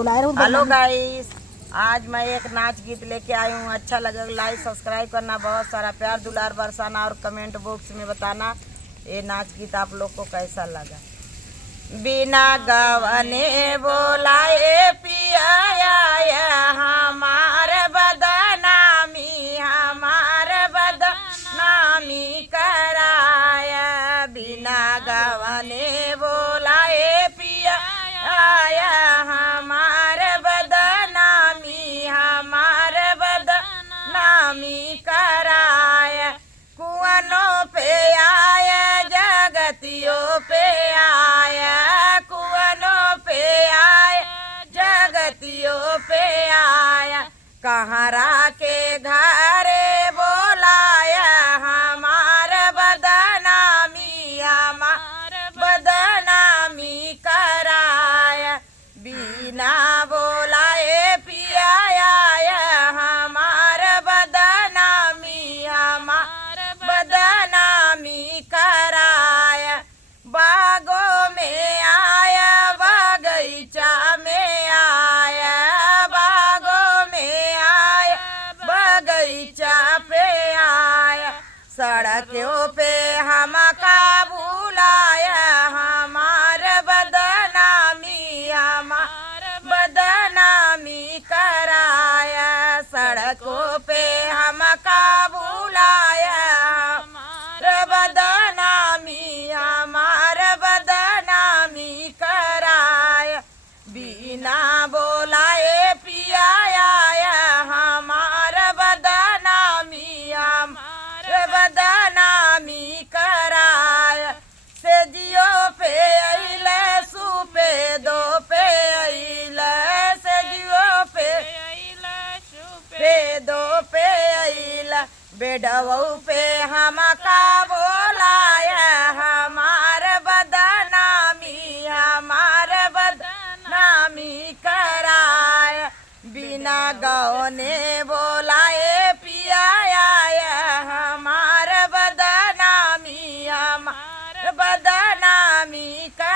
बुलाए रहे। Hello guys, आज मैं एक नाच गीत लेके आई हूँ। अच्छा लगे लाइक सब्सक्राइब करना, बहुत सारा प्यार दुलार बरसाना और कमेंट बॉक्स में बताना ये नाच गीत आप लोग को कैसा लगा। बिना गवने बोलाए पिया हमार बदनामी, हमार बदनामी कराया। बिना गवने बोलाए पिया हमार बदनामी, हमार बदनामी कराया। कुआनों पे आया जगतियों पे आया, कुआनों पे आया जगतियों पे आया। कहरा के घरे बोलाया हमार बदनामी, हमार बदनामी कराया। बिना बोलाए पिया हमार बदनामी, हमार बदनामी कराया। बागों में आया बगीचा में आया, बागों में आया बगीचा पे आया। सड़कों पे हमका बुलाया हमार बदनामी, हमार बदनामी कराया। सड़कों पे हमका बुलाया हमार बदनामी, हमार बदनामी कराया। बिना बोलाए पिया हमार बदनामी, हमार बदनामी कराया। सेजियो पे अइले सुपे दो पे अइले, सेजियो पे दो पे अइला। बेडवऊ पे हमका बोलाया हमार बदनामी, हमार बदनामी कराया। बिना गौने बोलाए पिया हमार बदनामी, हमार बदनामी कराया।